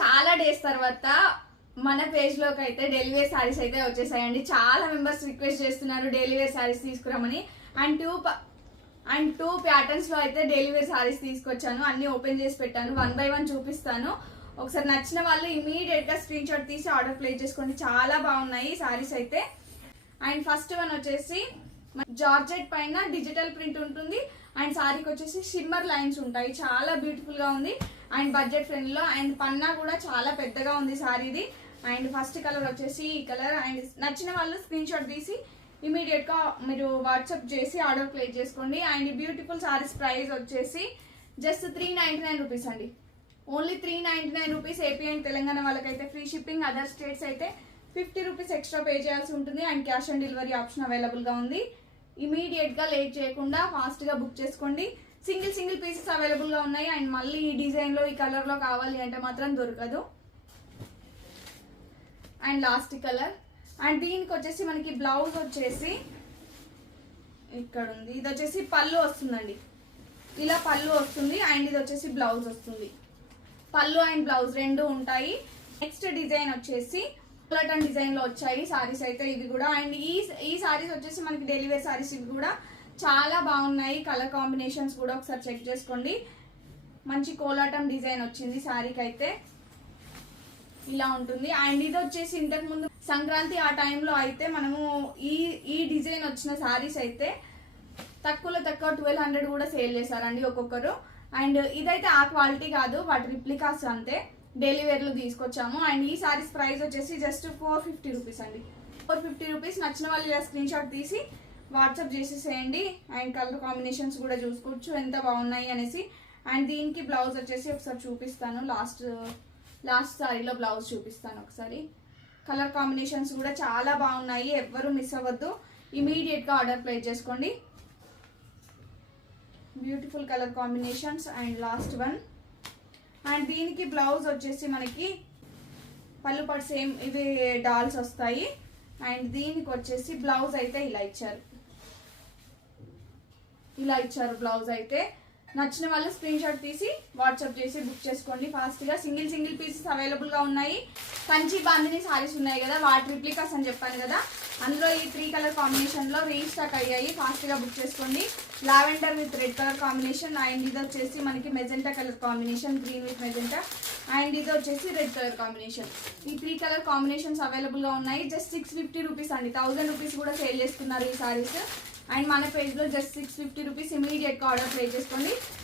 చాలా డేస్ తర్వాత మన పేజ్ లోకి అయితే డైలీ వేర్ సారీస్ అయితే వచ్చేసాయండి. చాలా మెంబర్స్ రిక్వెస్ట్ చేస్తున్నారు డైలీ వేర్ సారీస్ తీసుకురామని. అండ్ టూ ప్యాటర్న్స్ లో అయితే డైలీ వేర్ సారీస్ తీసుకొచ్చాను. అన్ని ఓపెన్ చేసి పెట్టాను, 1 by 1 చూపిస్తాను. ఒకసారి నచ్చిన వాళ్ళు ఇమీడియట్ గా స్క్రీన్ షాట్ తీసి ఆర్డర్ ప్లేస్ చేసుకోండి. చాలా బాగున్నాయి సారీస్ అయితే. అండ్ ఫస్ట్ వన్ వచ్చేసి జార్జెట్ పైన డిజిటల్ ప్రింట్ ఉంటుంది. అండ్ సారీకి వచ్చేసి షిమ్మర్ లైన్స్ ఉంటాయి. చాలా బ్యూటిఫుల్ గా ఉంది అండ్ బడ్జెట్ ఫ్రెండ్ లో. అండ్ పన్నా కూడా చాలా పెద్దగా ఉంది సారీది. అండ్ ఫస్ట్ కలర్ వచ్చేసి ఈ కలర్. అండ్ నచ్చిన వాళ్ళు స్క్రీన్ షాట్ తీసి ఇమీడియట్ గా మీరు వాట్సాప్ చేసి ఆర్డర్ ప్లేస్ చేసుకోండి. అండ్ బ్యూటిఫుల్ సారీస్ ప్రైస్ వచ్చేసి జస్ట్ 399 రూపీస్ అండి. Only 399 rupees. AP and Telangana వాళ్ళకైతే ఫ్రీ షిప్పింగ్, అదర్ స్టేట్స్ అయితే 50 రూపీస్ ఎక్స్ట్రా పే చేయాల్సి ఉంటుంది. And cash on delivery option available గా ఉంది. ఇమీడియట్ గా లేట్ చేయకుండా ఫాస్ట్ గా బుక్ చేసుకోండి. సింగిల్ పీసెస్ అవైలబుల్ గా ఉన్నాయి. అండ్ మళ్ళీ ఈ డిజైన్ లో ఈ కలర్ లో కావాలి అంటే మాత్రం దొరకదు. And last colour. అండ్ దీనికి వచ్చేసి మనకి బ్లౌజ్ వచ్చేసి ఇక్కడ ఉంది. ఇది వచ్చేసి పళ్ళు వస్తుందండి, ఇలా పళ్ళు వస్తుంది. అండ్ ఇది వచ్చేసి బ్లౌజ్ వస్తుంది. పళ్ళు అండ్ బ్లౌజ్ రెండు ఉంటాయి. నెక్స్ట్ డిజైన్ వచ్చేసి ప్లటన్ డిజైన్ లో వచ్చాయి సారీస్ అయితే ఇవి కూడా. అండ్ ఈ సారీస్ వచ్చేసి మనకి డైలీ వేర్ సారీస్ ఇవి కూడా చాలా బాగున్నాయి. కలర్ కాంబినేషన్స్ కూడా ఒకసారి చెక్ చేసుకోండి. మంచి కోలాటం డిజైన్ వచ్చింది సారీకి అయితే, ఇలా ఉంటుంది. అండ్ ఇది వచ్చేసి ఇంతకు ముందు సంక్రాంతి ఆ టైంలో అయితే మనము ఈ డిజైన్ వచ్చిన సారీస్ అయితే తక్కువలో తక్కువ 1200 కూడా సేల్ చేశారండి ఒక్కొక్కరు. అండ్ ఇదైతే ఆ క్వాలిటీ కాదు, వాటి రిప్లికాస్ అంతే. డైలీ వేర్ లో తీసుకొచ్చాము. అండ్ ఈ సారీస్ ప్రైస్ వచ్చేసి జస్ట్ 450 రూపీస్ అండి. 450 రూపీస్. నచ్చిన వాళ్ళు ఇలా స్క్రీన్ షాట్ తీసి వాట్సాప్ చేసేసేయండి. అండ్ కలర్ కాంబినేషన్స్ కూడా చూసుకోవచ్చు ఎంత బాగున్నాయి అనేసి. అండ్ దీనికి బ్లౌజ్ వచ్చేసి ఒకసారి చూపిస్తాను. లాస్ట్ సారీలో బ్లౌజ్ చూపిస్తాను ఒకసారి. కలర్ కాంబినేషన్స్ కూడా చాలా బాగున్నాయి, ఎవ్వరూ మిస్ అవ్వద్దు. ఇమీడియట్ గా ఆర్డర్ ప్లేస్ చేసుకోండి. Beautiful colour combinations. And last one. And దీనికి బ్లౌజ్ వచ్చేసి మనకి పళ్ళు పట్టు సేమ్ ఇవి డాల్స్ వస్తాయి. అండ్ దీనికి వచ్చేసి బ్లౌజ్ అయితే ఇలా ఇచ్చారు బ్లౌజ్ అయితే. నచ్చిన వాళ్ళు స్క్రీన్ షాట్ తీసి వాట్సాప్ చేసి బుక్ చేసుకోండి ఫాస్ట్ గా. సింగిల్ పీసెస్ అవైలబుల్ గా ఉన్నాయి. కంచి బాందిని సారీస్ ఉన్నాయి కదా, వాటి రిప్లికాస్ అని చెప్పాను కదా, అందులో ఈ 3 కలర్ కాంబినేషన్ లో రీస్టాక్ అయ్యాయి. ఫాస్ట్ గా బుక్ చేసుకోండి. Lavender with red colour combination. And ఇది వచ్చేసి మనకి magenta colour combination, green with magenta. And ఇది వచ్చేసి రెడ్ కలర్ కాంబినేషన్. ఈ 3 కలర్ కాంబినేషన్స్ అవైలబుల్ గా ఉన్నాయి. జస్ట్ 650 రూపీస్ అండి. 1000 రూపీస్ కూడా సేల్ చేస్తున్నారు ఈ సారీస్. అండ్ మన పేజ్ లో జస్ట్ 650 రూపీస్. ఇమీడియట్ గా ఆర్డర్ ప్లేస్ చేసుకోండి.